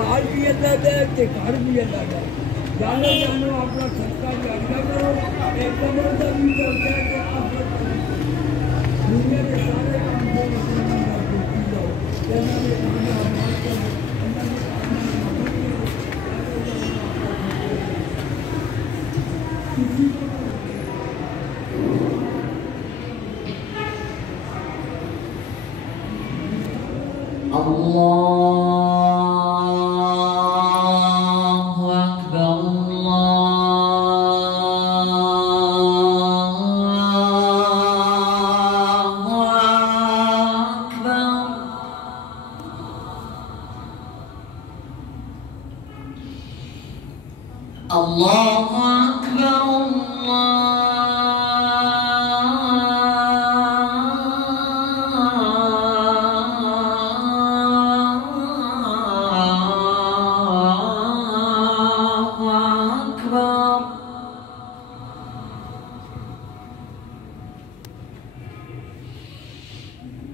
बाहर भी अल्लाह दे ते घर भी अल्लाह दे जानो जानो अपना सत्ता जागदा करो एक कमर का भी करते हैं कि आप दुनिया के सारे काम को मुसलमान करते जाओ जैसा भी खाना हमारे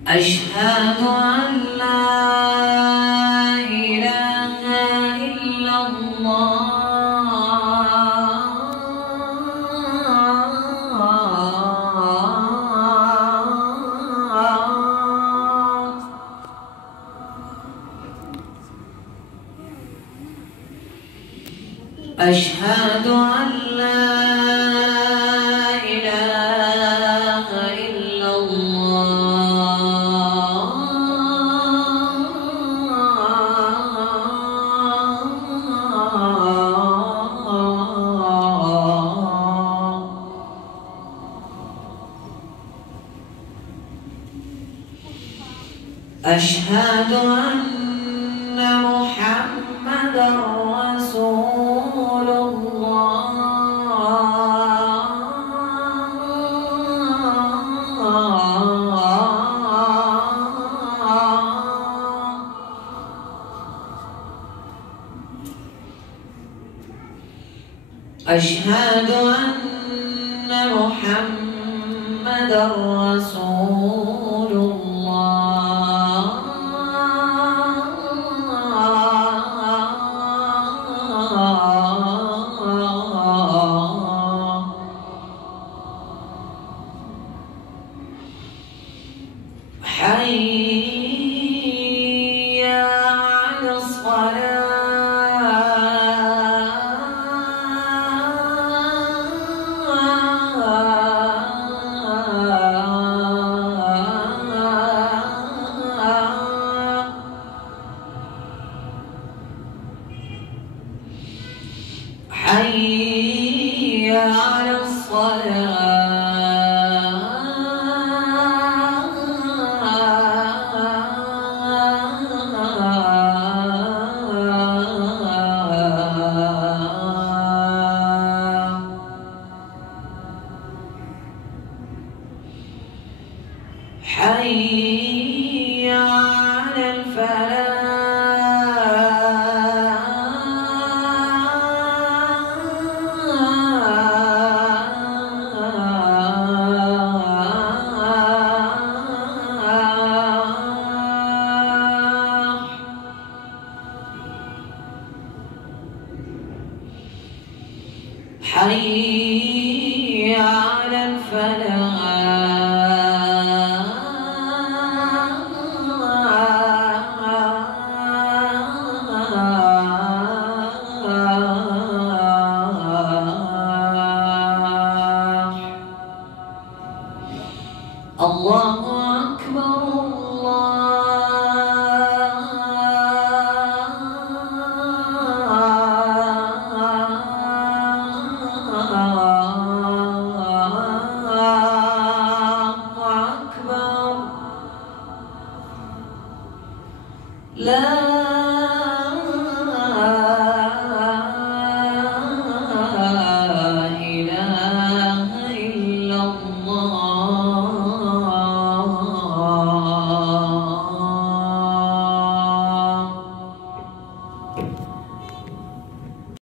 أشهد أن لا إله إلا الله أشهد أن لا إله إلا أشهد أن محمدًا رسول الله أشهد أن محمدًا رسول الله حي على حي على حي على الفلاح حي